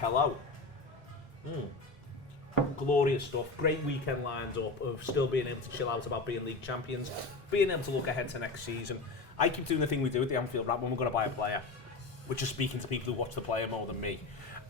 hello. Glorious stuff. Great weekend lined up of still being able to chill out about being league champions, being able to look ahead to next season. I keep doing the thing we do at the Anfield Wrap when we're going to buy a player, which is speaking to people who watch the player more than me.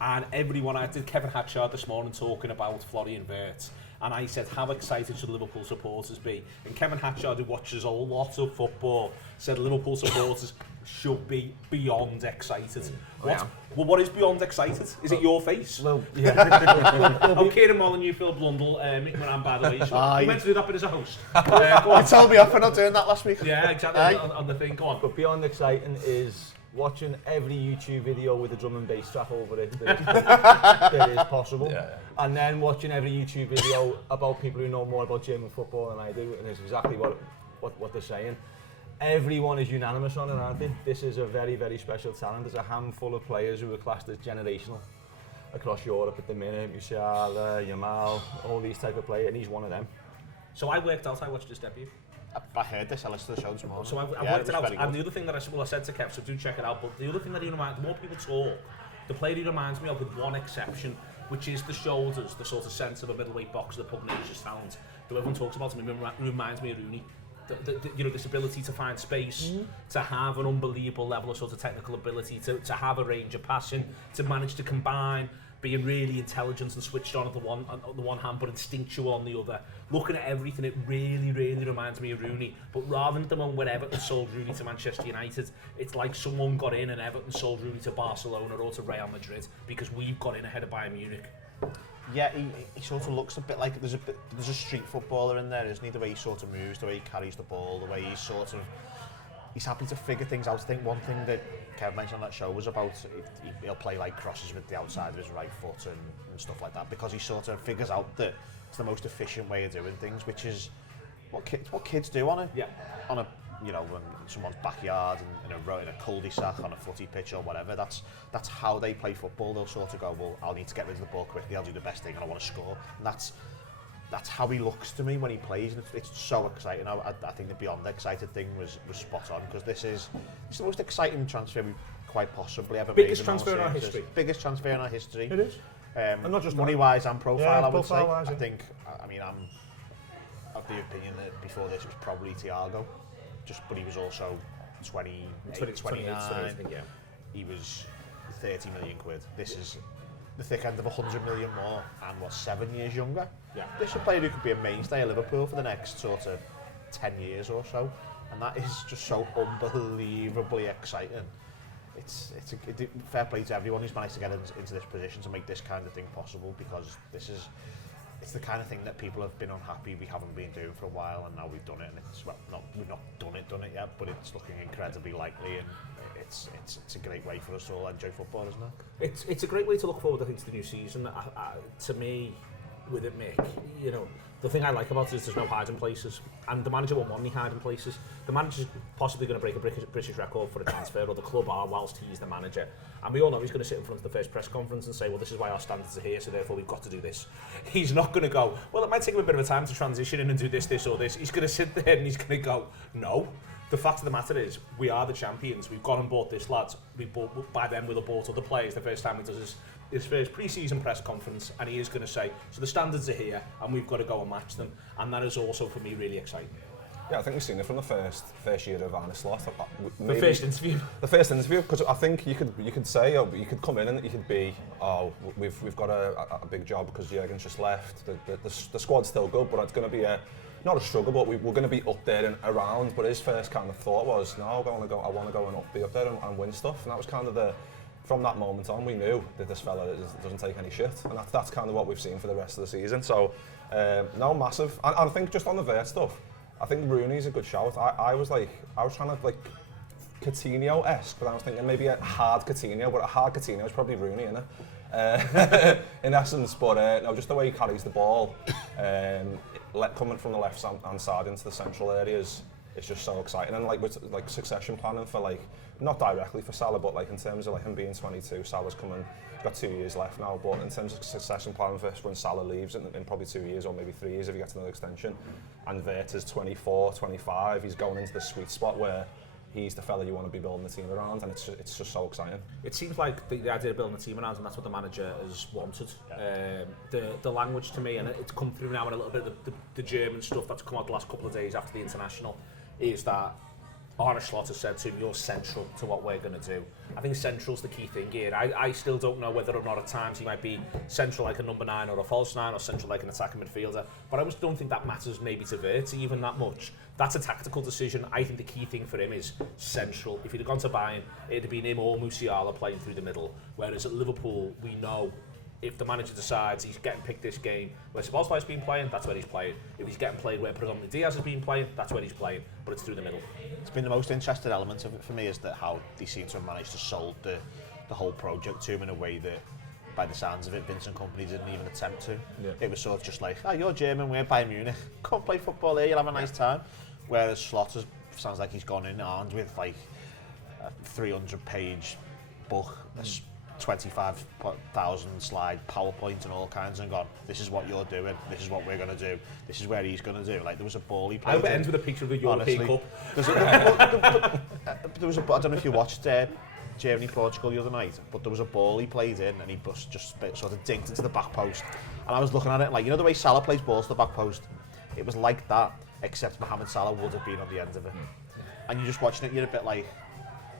And everyone, I did Kevin Hatchard this morning talking about Florian Wirtz, and I said, how excited should Liverpool supporters be? And Kevin Hatchard, who watches a lot of football, said Liverpool supporters should be beyond excited. Well, what is beyond excited? Is it your face? Well, yeah. Kieran, Molyneux, Blundell, Mick, Moran, by the way. You meant to do that bit as a host. You told me off for not doing that last week. Yeah, exactly, on the thing. Go on. But beyond exciting is watching every YouTube video with a drum and bass track over it that is possible. And then watching every YouTube video about people who know more about German football than I do, and it's exactly what they're saying. Everyone is unanimous on it, aren't they? This is a very, very special talent. There's a handful of players who are classed as generational across Europe at the minute. Musiala, Yamal, all these type of players, and he's one of them. So I watched his debut. I heard this, I listened to the show this morning. So I've worked it out, and the other thing that I said to Kev, so do check it out, but the other thing that he reminds, the more people talk, the player he reminds me of with one exception, which is the shoulders, the sort of sense of a middleweight boxer, the pugnacious talent, that everyone talks about him, reminds me of Rooney. You know, this ability to find space, to have an unbelievable level of sort of technical ability, to have a range of passing, to manage to combine being really intelligent and switched on at the one hand, but instinctual on the other. Looking at everything, it really, really reminds me of Rooney. But rather than the moment when Everton sold Rooney to Manchester United, it's like someone got in and Everton sold Rooney to Barcelona or to Real Madrid because we've got in ahead of Bayern Munich. Yeah, he sort of looks a bit like there's a street footballer in there, isn't he? The way he sort of moves, the way he carries the ball, the way he's happy to figure things out. I think one thing that Kev mentioned on that show was about he'll play like crosses with the outside of his right foot and stuff like that, because he sort of figures out that it's the most efficient way of doing things, which is what kids do on a you know, in someone's backyard in a cul-de-sac on a footy pitch or whatever. That's how they play football. They'll sort of go, well, I'll need to get rid of the ball quickly, I'll do the best thing and I want to score. And that's how he looks to me when he plays, and it's so exciting. I think the beyond excited thing was spot on, because it's the most exciting transfer we've quite possibly ever made. Biggest transfer in our history. Biggest transfer in our history. It is. And not just money-wise and profile, I would say. Profile-wise, I think, I mean, I'm of the opinion that before this it was probably Thiago, but he was also 28, 29. Yeah. He was 30 million quid. This is the thick end of 100 million more, and 7 years younger. Yeah. This is a player who could be a mainstay at Liverpool for the next sort of 10 years or so, and that is just so unbelievably exciting. It's fair play to everyone who's managed to get into this position to make this kind of thing possible, because it's the kind of thing that people have been unhappy we haven't been doing for a while, and now we've done it, and we've not done it yet, but it's looking incredibly likely, and it's a great way for us to all enjoy football, isn't it? It's a great way to look forward, I think, to the new season. To me, with it, Mick, you know, the thing I like about it is there's no hiding places, and the manager won't want any hiding places. The manager's possibly going to break a British record for a transfer, or the club are, whilst he's the manager. And we all know he's going to sit in front of the first press conference and say, well, this is why our standards are here, so therefore we've got to do this. He's not going to go, well, it might take him a bit of a time to transition in and do this, or this. He's going to sit there and he's going to go, no. The fact of the matter is, we are the champions. We've gone and bought this lad. By then we'll have bought other players. The first time he does his first pre-season press conference, and he is going to say, so the standards are here and we've got to go and match them. And that is also, for me, really exciting. Yeah, I think we've seen it from the first year of Arne Slot. The first interview. The first interview, because I think you could say, or you could come in and you could be, we've got a big job because Jurgen's just left. The squad's still good, but it's going to be not a struggle, but we're going to be up there and around. But his first kind of thought was, no, I want to go and be up there and win stuff. And that was kind of from that moment on, we knew that this fella doesn't take any shit, and that's kind of what we've seen for the rest of the season. So, no, massive. And I think just on the Wirtz stuff, I think Rooney's a good shout. I was trying to like Coutinho-esque, but I was thinking maybe a hard Coutinho, but a hard Coutinho is probably Rooney, isn't it? In essence, but no, just the way he carries the ball, coming from the left hand side into the central areas, it's just so exciting. And with succession planning for not directly for Salah, but in terms of him being 22, Salah's got 2 years left now, but in terms of succession planning for when Salah leaves in probably 2 years or maybe 3 years if he gets another extension, and Wirtz is 24, 25, he's going into the sweet spot where he's the fella you want to be building the team around, and it's just so exciting. It seems like the idea of building a team around, and that's what the manager has wanted. The language to me, and it's come through now in a little bit of the German stuff that's come out the last couple of days after the international, is that Arne Slot has said to him, you're central to what we're going to do. I think central's the key thing here. I still don't know whether or not at times he might be central like a number 9 or a false 9 or central like an attacking midfielder, but I just don't think that matters maybe to Wirtz even that much. That's a tactical decision. I think the key thing for him is central. If he'd have gone to Bayern, it'd have been him or Musiala playing through the middle, whereas at Liverpool, we know if the manager decides he's getting picked this game where Szoboszlai's been playing, that's where he's playing. If he's getting played where predominantly Diaz has been playing, that's where he's playing, but it's through the middle. It's been the most interesting element of it for me is that how they seem to have managed to sold the whole project to him in a way that, by the sounds of it, Vincent Kompany didn't even attempt to. Yeah. It was sort of just like, you're German, we're Bayern Munich, come play football here, you'll have a nice time. Whereas Slot sounds like he's gone in armed with like a 300-page book, 25,000 slide PowerPoint and all kinds, and gone, this is what you're doing, this is what we're going to do, this is where he's going to do. Like, there was a ball he played. I hope it ends with a picture of the European Cup. There was a, I don't know if you watched Germany-Portugal the other night, but there was a ball he played in and he just sort of dinked into the back post. And I was looking at it like, you know the way Salah plays balls to the back post? It was like that, except Mohamed Salah would have been on the end of it. And you're just watching it, you're a bit like,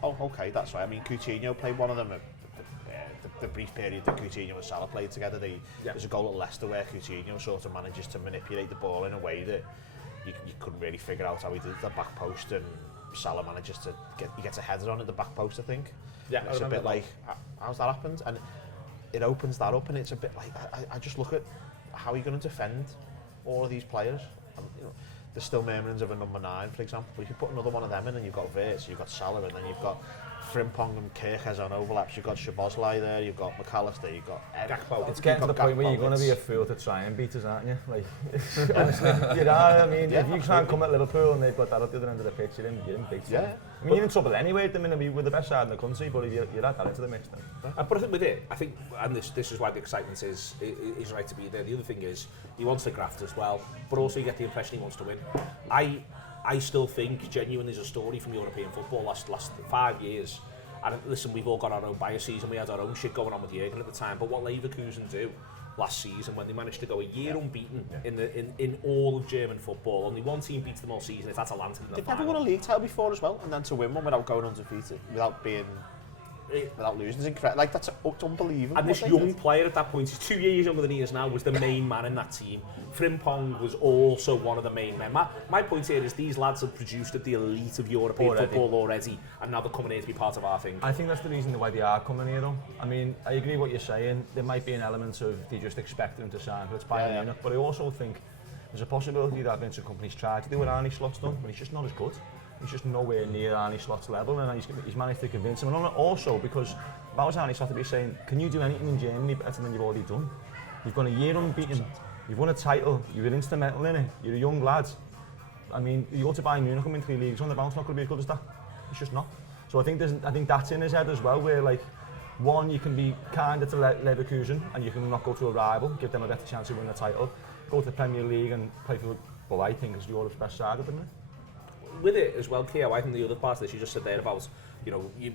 oh, okay, that's right. I mean, Coutinho played one of them. The brief period that Coutinho and Salah played together, there's a goal at Leicester where Coutinho sort of manages to manipulate the ball in a way that you couldn't really figure out how he did the back post, and Salah manages to gets a header on at the back post, I think. Yeah, it's a bit like, how's that happened? And it opens that up, and it's a bit like, I just look at how are you going to defend all of these players. And, you know, there's still murmurings of a number 9, for example, but if you put another one of them in, and you've got Wirtz, you've got Salah, and then you've got Frimpong and Kirkes on overlaps, you've got Szoboszlai there, you've got McAllister, you've got Gakpo. It's getting to the point where you're going to be a fool to try and beat us, aren't you? Like, honestly, you know, I mean, if you try and come at Liverpool and they've got that at the other end of the pitch, you're in big trouble. Yeah. I mean, you're in trouble anyway at the minute. We're the best side in the country, but if you add that into the mix, then. But I think with it, and this is why the excitement is right to be there. The other thing is, he wants to graft as well, but also you get the impression he wants to win. I still think genuinely there's a story from European football last 5 years. And listen, we've all got our own biases and we had our own shit going on with Erdinger at the time, but what Leverkusen do last season when they managed to go a year unbeaten in all of German football, only one team beats them all season, it's Atalanta in the final. They've never won a league title before as well, and then to win one without going undefeated, without losing is incredible. Like, that's unbelievable. And this young player at that point, he's 2 years younger than he is now, was the main man in that team. Frimpong was also one of the main men. My point here is these lads have produced at the elite of European football already, and now they're coming here to be part of our thing. I think that's the reason why they are coming here, though. I mean, I agree with what you're saying. There might be an element of they just expect them to sign, but it's Bayern Munich. But I also think there's a possibility that Vincent Kompany's tried to do what Arne Slot's done, but he's just not as good. He's just nowhere near Arne Slot's level, and he's managed to convince him. And also because if I was Arne Slot to be saying, can you do anything in Germany better than you've already done? You've gone a year unbeaten, you've won a title, you were instrumental in it, you're a young lad. I mean, you go to Bayern Munich and win 3 leagues on the bounce, not going to be as good as that. It's just not. So I think that's in his head as well, where like, one, you can be kinder to Leverkusen and you can not go to a rival, give them a better chance to win a title, go to the Premier League and play for what I think is Europe's best side at the minute. With it as well, Kieran, I think the other part of this you just said there about, you know, you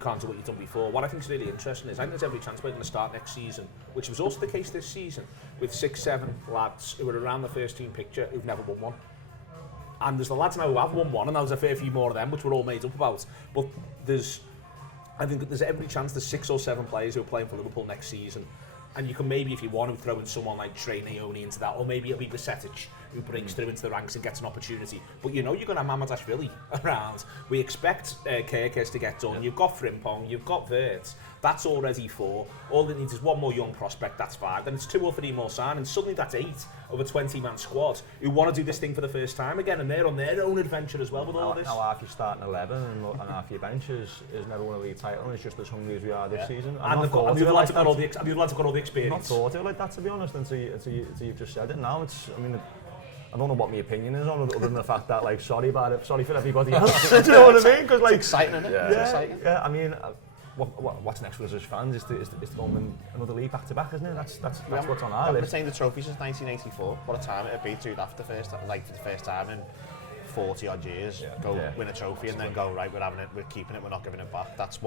can't do what you've done before. What I think is really interesting is I think there's every chance we're going to start next season, which was also the case this season, with 6-7 lads who are around the first team picture who've never won one. And there's the lads now who have won one, and there's a fair few more of them, which we're all made up about. But I think there's every chance there's 6 or 7 players who are playing for Liverpool next season. And you can maybe, if you want to, throw in someone like Trey Naoni into that, or maybe it'll be Besetic who breaks through into the ranks and gets an opportunity. But you know you're going to have Mamardashvili around. We expect Kirkes to get done. You've got Frimpong, you've got Wirtz. That's already 4. All it needs is one more young prospect, that's 5. Then it's 2 or 3 more signings. Suddenly that's 8 of a 20-man squad who want to do this thing for the first time again, and they're on their own adventure as well with all this. Now half your starting 11 and half your bench is never won a league title, and it's just as hungry as we are this season. And the lads have got all the experience. Not thought of it like that, to be honest, until you've just said it. Now it's, I mean, I don't know what my opinion is on it, other than the fact that, like, sorry for everybody else. Do you know what I mean? Because, like, it's exciting, isn't it? Yeah, it's exciting. Yeah. I mean, what's next for us as fans is to go and win another league back to back, isn't it? That's what's on our list. We've retained the trophy since 1984. What a time it'd be to have the first time in 40 odd years, win a trophy, and then go, right, we're having it, we're keeping it, we're not giving it back. That's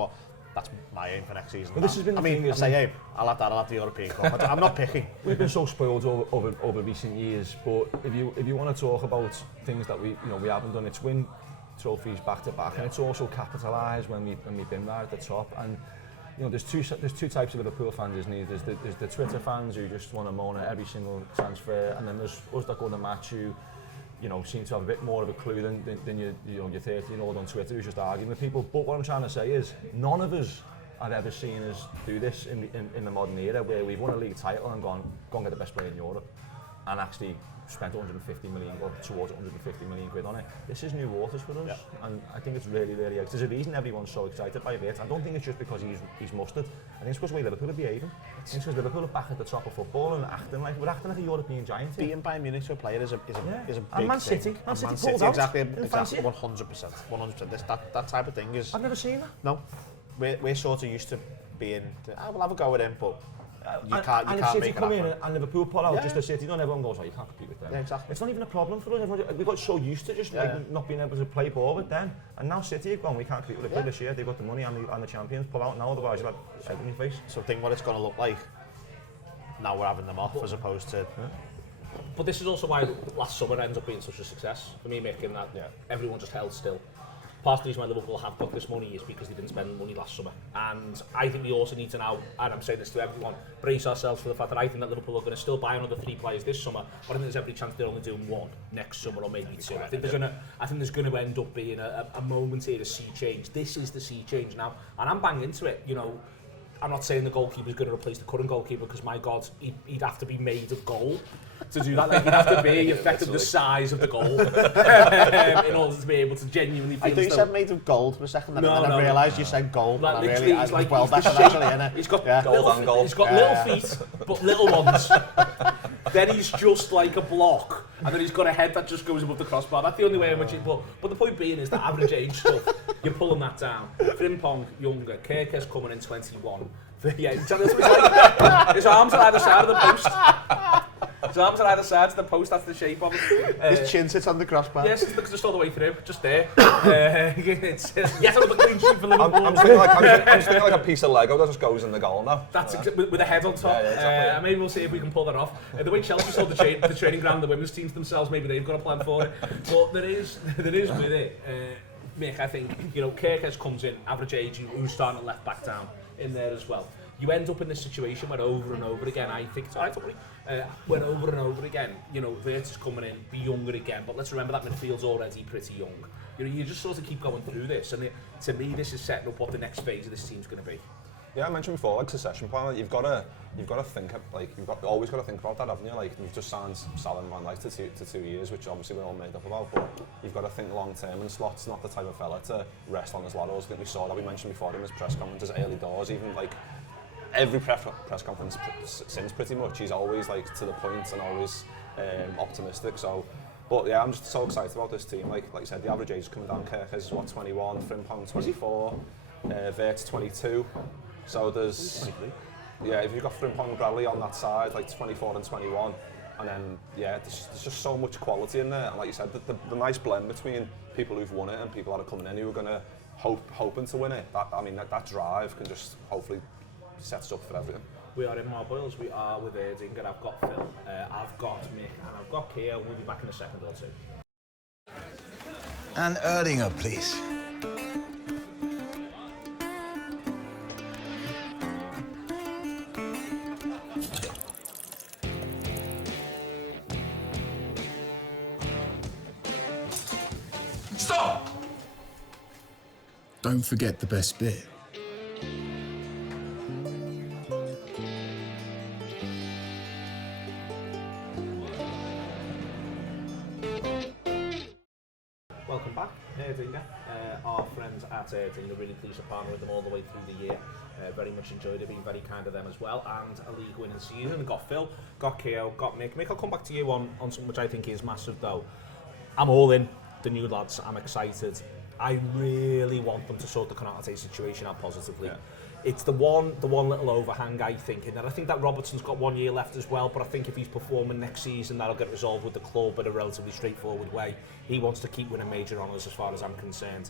my aim for next season. But this has been the thing, I say aim, I'll have the European Cup. I'm not picking. We've been so spoiled over recent years, but if you want to talk about things that we haven't done, it's win trophies back to back, and it's also capitalise when we've been right at the top. And there's two types of Liverpool fans, isn't there? There's the Twitter fans who just want to moan at every single transfer, and then there's us that go to the match who seem to have a bit more of a clue than your 13-year-old on Twitter who's just arguing with people. But what I'm trying to say is, none of us have ever seen us do this in the modern era, where we've won a league title and gone and get the best player in Europe, and actually spent 150 million or towards 150 million quid on it. This is new waters for us, and I think it's really, really exciting. There's a reason everyone's so excited by it. I don't think it's just because he's mustard. I think it's because the way Liverpool are behaving. I think it's because Liverpool are back at the top of football and we're acting like a European giant. Beating Bayern Munich to a player is a big and Man thing. Man City City, pulled out. exactly 100%. That type of thing is. I've never seen that. No, we're sort of used to being. We'll have a go with him, but. You can't if City make come it in and Liverpool pull out just a City, everyone goes, you can't compete with them. Yeah, exactly. It's not even a problem for us. We got so used to just not being able to play ball with them. And now City have gone, we can't compete with Liverpool this year. They've got the money and the champions, pull out now, otherwise you'll have egg in your face. So think what it's going to look like. Now we're having them off as opposed to... But this is also why last summer ends up being such a success for me, Mick, in that everyone just held still. Part of the reason why Liverpool have got this money is because they didn't spend money last summer. And I think we also need to now, and I'm saying this to everyone, brace ourselves for the fact that I think that Liverpool are going to still buy another 3 players this summer, but I think there's every chance they're only doing 1 next summer or maybe 2. I think there's going to end up being a moment here, a sea change. This is the sea change now. And I'm banging into it, I'm not saying the goalkeeper is going to replace the current goalkeeper because, my God, he'd have to be made of gold to do that. Like, he'd have to be effectively the size of the goal in order to be able to genuinely feel. I thought you said made of gold for a second, then I realised you said gold. Like, literally, he's like, well, that's actually in it. He's got gold. He's got little feet, but little ones. Then he's just like a block, and then he's got a head that just goes above the crossbar. That's the only way in which but the point being is that average age stuff, you're pulling that down. Frimpong, younger. Kirk's coming in 21. His arms are either side of the post. His arms are either side of the post, that's the shape of it. His chin sits on the crossbar. Yes, it's just all the way through, just there. Yes, another clean sheet for Liverpool. I'm just thinking like a piece of Lego that just goes in the goal now. That's with a head on top. Exactly. Maybe we'll see if we can pull that off. The way Chelsea sold the training ground, the women's teams themselves, maybe they've got a plan for it. But there is with it. Mick, I think, Kirkes comes in, average age, who's starting at left back down in there as well. You end up in this situation where over and over again, I think it's right, when over and over again, Wirtz is coming in, be younger again, but let's remember that midfield's already pretty young. You just sort of keep going through this, and to me, this is setting up what the next phase of this team's going to be. Yeah, I mentioned before, like succession plan. You've got to think, like always got to think about that, haven't you? Like you've just signed Salah and Van Dijk to 2 years, which obviously we're all made up about. But you've got to think long term. And Slot's not the type of fella to rest on his laurels. I think we saw that. We mentioned before in his press conferences early doors, even like every press conference since pretty much. He's always like to the point and always optimistic. So. But yeah, I'm just so excited about this team. Like you said, the average age is coming down. Kirk is 21, Frimpong 24, Wirtz 22. So there's, if you've got Frimpong and Bradley on that side, like 24 and 21, and then there's just so much quality in there. And like you said, the nice blend between people who've won it and people that are coming in who are going to hoping to win it. That drive can just hopefully set us up for everything. We are in Marboils, we are with Erdinger, I've got Phil, I've got Mick, and I've got Kieran. We'll be back in a second or two. And Erdinger, please. Stop! Don't forget the best bit. Welcome back, Erdinger. Our friends at Erdinger, really pleased to partner with them all the way through the year. Very much enjoyed it, being very kind of them as well. And a league winning season. Got Phil, got Kieran, got Mick. Mick, I'll come back to you on something which I think is massive though. I'm all in, the new lads, I'm excited. I really want them to sort the Konate situation out positively. it's the one little overhang, I think. And I think that Robertson's got 1 year left as well, but I think if he's performing next season, that'll get resolved with the club in a relatively straightforward way. He wants to keep winning major honours as far as I'm concerned.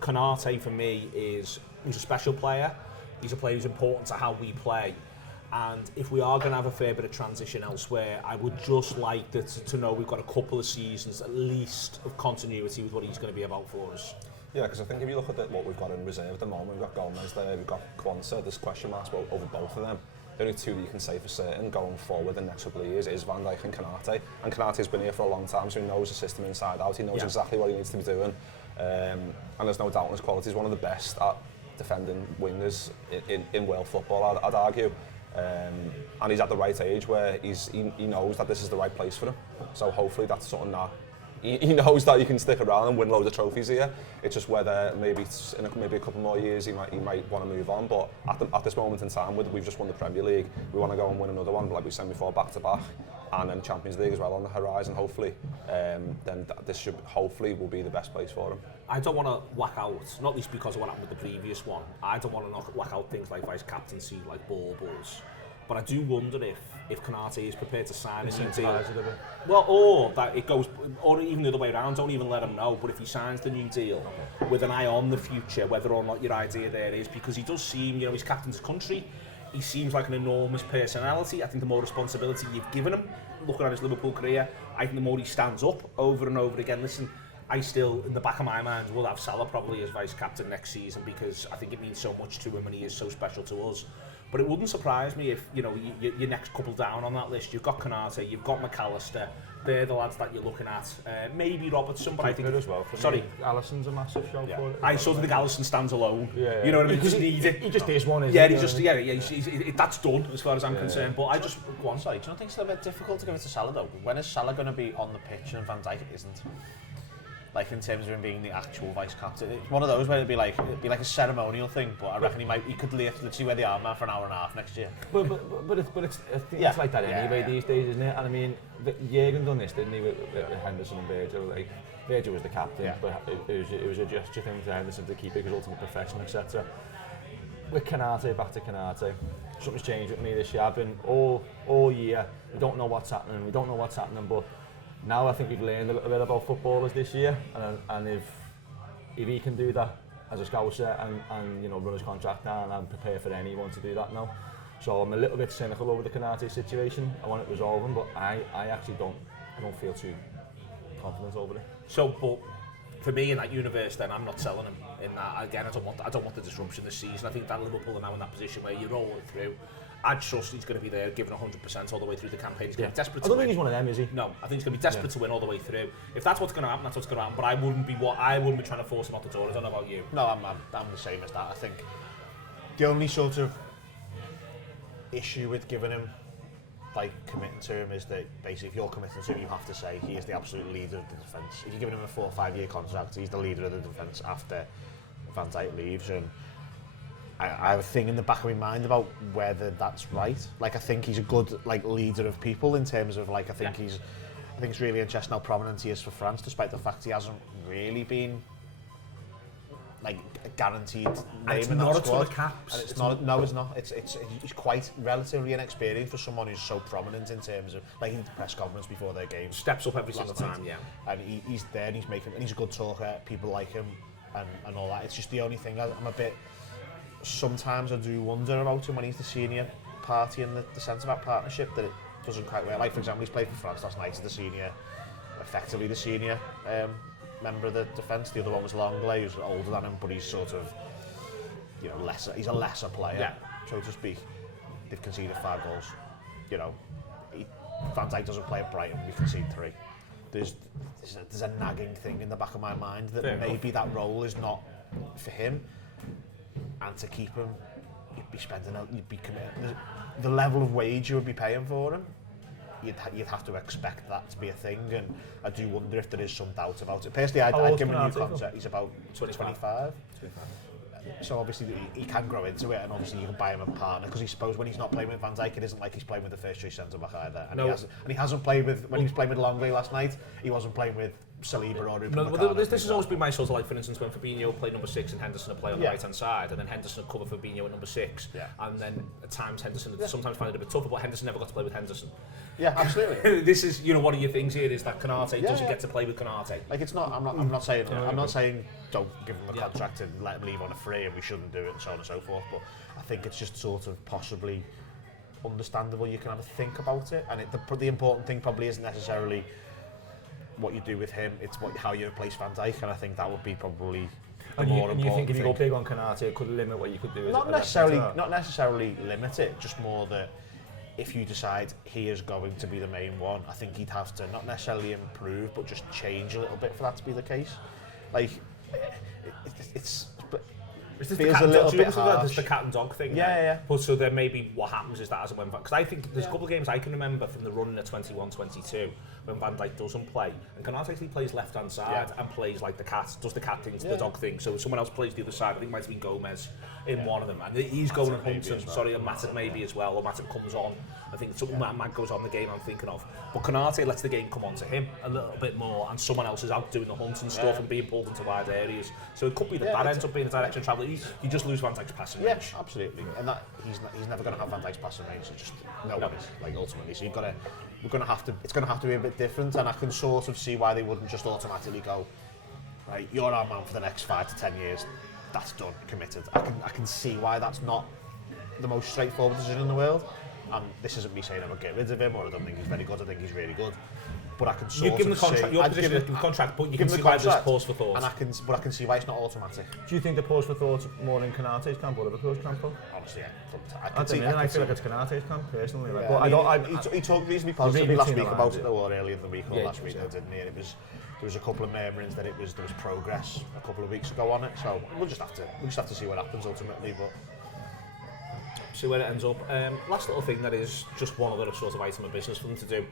Konate, for me, he's a special player. He's a player who's important to how we play. And if we are going to have a fair bit of transition elsewhere, I would just like to know we've got a couple of seasons at least of continuity with what he's going to be about for us. Yeah, because I think if you look at what we've got in reserve at the moment, we've got Gomez there, we've got Kwanzaa, there's question marks over both of them. The only two that you can say for certain going forward the next couple of years is Van Dijk and Konate. And Konate's been here for a long time, so he knows the system inside out, he knows exactly what he needs to be doing. And there's no doubt in his quality. He's one of the best at defending wingers in world football, I'd argue. And he's at the right age where he knows that this is the right place for him. So hopefully that's something that he knows that he can stick around and win loads of trophies here. It's just whether maybe in maybe a couple more years he might want to move on. But at this moment in time, we've just won the Premier League. We want to go and win another one, like we said before, back to back, and then Champions League as well on the horizon. Hopefully, then this should hopefully will be the best place for him. I don't want to whack out, not least because of what happened with the previous one. I don't want to whack out things like vice captaincy, like baubles. But I do wonder if Konate is prepared to sign a new deal. Well, or that it goes, or even the other way around, don't even let him know. But if he signs the new deal with an eye on the future, whether or not your idea there is, because he does seem, he's captain of his country, he seems like an enormous personality. I think the more responsibility you've given him, looking at his Liverpool career, I think the more he stands up over and over again. Listen, I still, in the back of my mind, will have Salah probably as vice captain next season because I think it means so much to him and he is so special to us. But it wouldn't surprise me if, your next couple down on that list, you've got Konate, you've got McAllister, they're the lads that you're looking at. Maybe Robertson, but I think... as well. Sorry. Alisson's a massive shout for it. I sort of think Alisson stands alone. Yeah. You know what I mean? He just is one, isn't he? That's done as far as I'm concerned. But I just... Go on. Sorry, do you not think it's a bit difficult to give it to Salah though? When is Salah going to be on the pitch and Van Dijk isn't? Like in terms of him being the actual vice captain, it's one of those where it'd be like a ceremonial thing. But I reckon he could literally wear the armband for an hour and a half next year. But it's like that anyway these days, isn't it? And I mean, Jürgen done this, didn't he, with Henderson and Virgil? Like Virgil was the captain, but it was a gesture thing to Henderson to keep it because ultimate profession, etc. With Konate, back to Konate, something's changed with me this year. I've been all year. We don't know what's happening, but. Now I think we've learned a little bit about footballers this year, and if he can do that as a scouser and run his contract down, I'm prepared for anyone to do that now. So I'm a little bit cynical over the Konate situation. I want it resolving, but I actually don't feel too confident over it. So, but for me in that universe, then I'm not selling him. In that again, I don't want the disruption this season. I think that Liverpool are now in that position where you're rolling through. I trust he's going to be there, giving 100% all the way through the campaign. He's going to be desperate to win. I don't think he's one of them, is he? No, I think he's going to be desperate to win all the way through. If that's what's going to happen, that's what's going to happen. But I wouldn't be trying to force him out the door. I don't know about you. No, I'm the same as that. I think the only sort of issue with giving him, like committing to him, is that basically if you're committing to him, you have to say he is the absolute leader of the defence. If you're giving him a 4 or 5 year contract, he's the leader of the defence after Van Dijk leaves. And I have a thing in the back of my mind about whether that's right. Like I think he's a good leader of people in terms of I think it's really interesting how prominent he is for France, despite the fact he hasn't really been a guaranteed name in that squad. And it's not. No, it's not. He's quite relatively inexperienced for someone who's so prominent in terms of in the press conference before their games. Steps up every single time, And he's there and he's a good talker. People like him and all that. It's just the only thing I'm a bit. Sometimes I do wonder about him when he's the senior party in the centre-back partnership, that it doesn't quite work. Like, for example, he's played for France last night as effectively the senior member of the defence. The other one was Longley, who's older than him, but he's sort of, lesser. He's a lesser player, so to speak. They've conceded 5 goals. Van Dijk doesn't play at Brighton, we concede 3. There's a nagging thing in the back of my mind that maybe that role is not for him. And to keep him, you'd be committed. The level of wage you would be paying for him, you'd have to expect that to be a thing. And I do wonder if there is some doubt about it. Personally, I'd give him a new contract. He's about 25. So obviously he can grow into it, and obviously you can buy him a partner, because he suppose when he's not playing with Van Dijk, it isn't like he's playing with the first choice centre back either. And he hasn't played with, when he was playing with Longley last night, he wasn't playing with Saliba or Ruben No, Makano. this has always been my sort of like, for instance, when Fabinho played number 6 and Henderson would play on the Yeah. right-hand side, and then Henderson would cover Fabinho at number 6, Yeah. and then at times Henderson would sometimes find it a bit tougher, but Henderson never got to play with Henderson. Yeah, absolutely. This is, you know, one of your things here is that Konate Yeah, doesn't yeah. get to play with Konate. Like it's not. I'm not saying. I'm not saying don't give him a contract and let him leave on a free, and we shouldn't do it, and so on and so forth. But I think it's just sort of possibly understandable. You can have a think about it, and the important thing probably isn't necessarily what you do with him. It's how you replace Van Dijk, and I think that would be probably the more And you think important if you thing. go big on Konate, it could limit what you could do? as Not a left centre? necessarily limit it, just more that if you decide he is going to be the main one, I think he'd have to not necessarily improve, but just change a little bit for that to be the case. Like, it's It's feels a little bit harsh. It's the cat and dog thing. Yeah, yeah. But so then maybe what happens is that as and when, because I think there's a couple of games I can remember from the run at 21-22 when Van Dijk doesn't play, and Konate actually plays left hand side and plays like the cat, does the cat thing, the dog thing. So someone else plays the other side. I think it might have been Gomez in one of them, and he's going and hunting. Sorry, and Matip maybe as well, or Matip comes on. I think something that Matt goes on the game I'm thinking of. But Konate lets the game come on to him a little bit more, and someone else is out doing the hunting stuff and being pulled into wide areas. So it could be that ends up being a direction travel. You just lose Van Dijk's passing Yeah, range. absolutely. And that he's never going to have Van Dijk's passing range. It's just no one is, like, ultimately. So it's going to have to be a bit different, and I can sort of see why they wouldn't just automatically go, right, you're our man for the next 5 to 10 years. That's done, committed. I can see why that's not the most straightforward decision in the world. And this isn't me saying I would get rid of him or I don't think he's very good. I think he's really good. But I can sort You've given the of contract, see, your I'd position give is the contract, but you give can him see the why there's contract, pause for thought. and I can see why it's not automatic. Do you think the pause for thought more in Konate's camp or Liverpool's camp? Though? Honestly, I don't know. I feel like it's Konate's camp personally. Like, Yeah, but I mean, he talked reasonably positively last week about it, though, or earlier in the week, or Yeah, last week, didn't he? And there was a couple of murmurings that there was progress a couple of weeks ago on it. So we'll just have to see what happens ultimately. But see where it ends up. Last little thing that is just one other sort of item of business for them to do,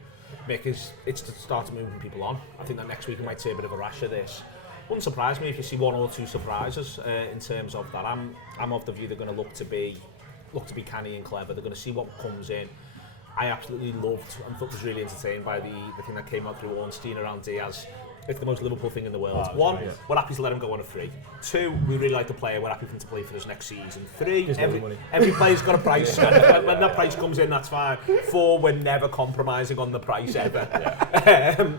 Mick, is it's to start moving people on. I think that next week we might see a bit of a rash of this. Wouldn't surprise me if you see 1 or 2 surprises in terms of that. I'm of the view they're going to look to be canny and clever. They're going to see what comes in. I absolutely loved and thought was really entertained by the thing that came out through Ornstein around Diaz. It's the most Liverpool thing in the world. 1, we're happy to let him go on a free. 2, we really like the player. We're happy for him to play for us next season. 3, every player's got a price. And when that price comes in, that's fine. 4, we're never compromising on the price ever.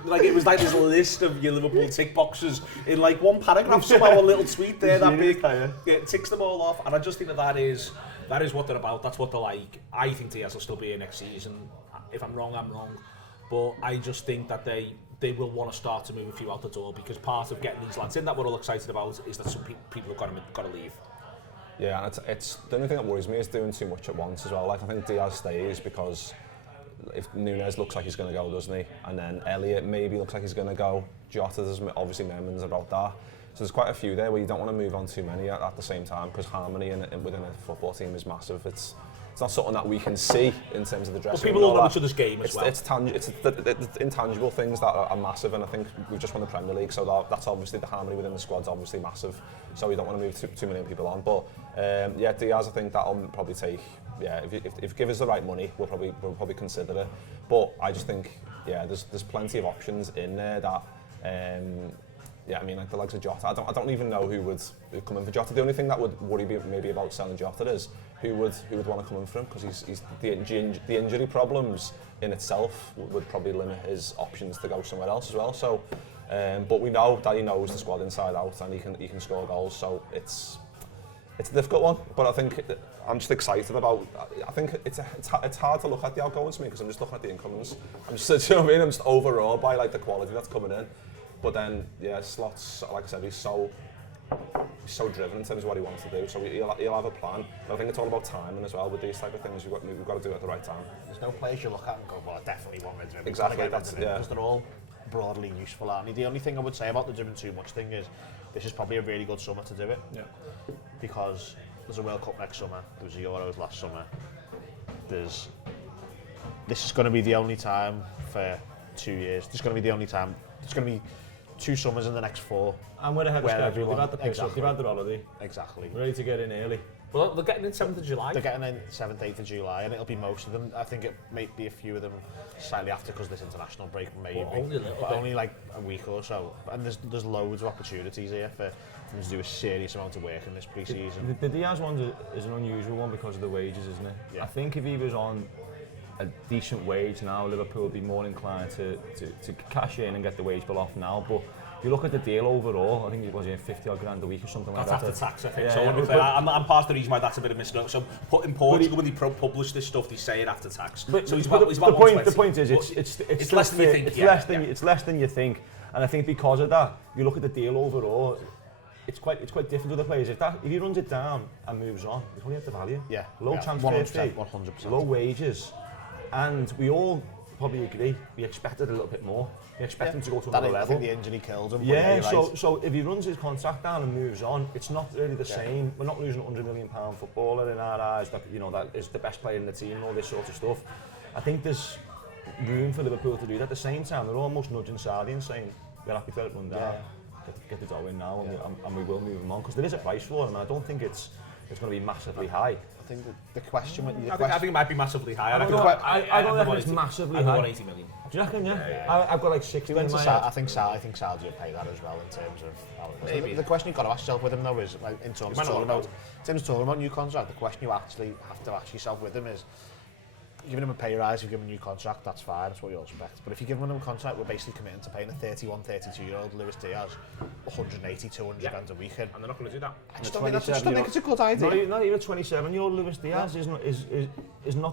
Like it was like this list of your Liverpool tick boxes in like one paragraph somehow, a little tweet there that big. It ticks them all off, and I just think that is what they're about. That's what they're like. I think Diaz will still be here next season. If I'm wrong, I'm wrong. But I just think that they will want to start to move a few out the door, because part of getting these lads in that we're all excited about is that some people have got to leave. Yeah, and it's the only thing that worries me is doing too much at once as well. Like I think Diaz stays because if Nunez looks like he's going to go, doesn't he? And then Elliott maybe looks like he's going to go. Jota, there's obviously Merman's about that. So there's quite a few there where you don't want to move on too many at the same time, because harmony within a football team is massive. It's not something that we can see in terms of the dressing room. But people all know each other's game as well. It's the intangible things that are massive, and I think we've just won the Premier League, so that's obviously the harmony within the squad's obviously massive. So we don't want to move too many people on. But yeah, Diaz, I think that'll probably take. Yeah, if give us the right money, we'll probably consider it. But I just think there's plenty of options in there that. Yeah, I mean, like the likes of Jota. I don't even know who would come in for Jota. The only thing that would worry me maybe about selling Jota is who would want to come in for him, because he's the injury problems in itself would probably limit his options to go somewhere else as well. So, but we know that he knows the squad inside out and he can score goals. So it's a difficult one, but I think I'm just excited about. I think it's hard to look at the outgoings to me, because I'm just looking at the incomings. I'm just, you know what I mean? I'm just overawed by like the quality that's coming in. But then, yeah, Slot's, like I said, he's so driven in terms of what he wants to do. So he'll have a plan. But I think it's all about timing as well with these type of things. We've got to do it at the right time. there's no players you look at and go, well, I definitely want rid of him. Exactly, that's because they're all broadly useful, aren't they? The only thing I would say about the doing too much thing is this is probably a really good summer to do it. Yeah. Because there's a World Cup next summer. There was the Euros last summer. This is going to be the only time for 2 years. This is going to be the only time. It's going to be 2 summers in the next 4. And we're ahead of Where schedule. everyone- They've had the piss up, exactly. they've had their holiday. Exactly. Ready to get in early. Well, they're getting in 7th of July. They're getting in 7th, 8th of July, and it'll be most of them. I think it may be a few of them slightly after because this international break, maybe. Well, only a little but bit. only like a week or so. And there's loads of opportunities here for them to do a serious amount of work in this pre-season. The Diaz one is an unusual one because of the wages, isn't it? Yeah. I think if he was on a decent wage now, Liverpool would be more inclined to cash in and get the wage bill off now. But if you look at the deal overall, I think it was 50 odd grand a week or something That's like that. after tax, I think. Yeah, So yeah, I'm past the reason why that's a bit of misnomer. So in Portugal, when they publish this stuff, they say it after tax. But, so he's but about, he's about the point is, it's still less than you fair. think. It's less than you think, and I think because of that, you look at the deal overall. It's quite different to the players. If he runs it down and moves on, it's only at the value. Yeah. Low yeah, transfer fee, 100%. low wages, and we all probably agree we expected a little bit more. We expect him to go to another I level. think the injury killed him. Yeah, you're so right. so if he runs his contract down and moves on, it's not really the same. We're not losing a £100 million footballer in our eyes. That that is the best player in the team and all this sort of stuff. I think there's room for Liverpool to do that. At the same time, they're almost nudging Sardi and saying we're happy to let it run down. Get the dough in now, and we will move him on because there is a price for him. And I don't think it's going to be massively high. I think the question... I think it might be massively high. I don't know if it's massively high. 180 million. Do you reckon? Yeah. I've got like 60 in my head. I think Saudi will pay that as well in terms of... Maybe. The question you've got to ask yourself with him though is, like, in terms of talking about new contract, the question you actually have to ask yourself with him is, giving him a pay rise, you've given him a new contract, that's fine, that's what you all expect. But if you give him a contract, we're basically committing to paying a 31, 32-year-old Luis Diaz 180, 200 grand a week. And And they're not going to do that. I just don't think it's a good idea. Not even 27-year-old Luis Diaz is not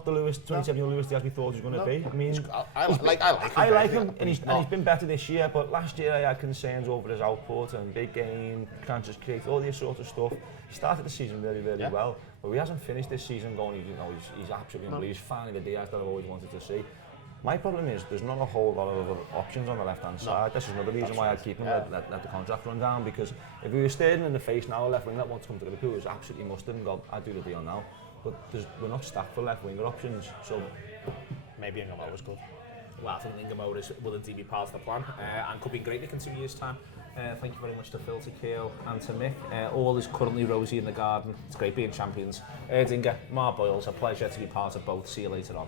the 27-year-old Luis Diaz we thought he was going to be. I mean, I like him, and he's been better this year. But last year I had concerns over his output and big game, chances create, all this sort of stuff. He started the season really well, but he hasn't finished this season going. He's absolutely unbelievable. He's finally the Diaz that I've always wanted to see. My problem is there's not a whole lot of other options on the left-hand side. This is another reason why I'd keep him, let the contract run down, because if we were staring in the face now, a left wing that wants to come to Liverpool is absolutely must have got, I'd do the deal now. But we're not stacked for left-winger options, so... Maybe Ingham was good. Well, I think Ingham will indeed be part of the plan and could be great in 2 years' time. Thank you very much to Phil, to Kieran and to Mick. All is currently rosy in the garden. It's great being champions. Erdinger, Mark Boyles, a pleasure to be part of both. See you later on.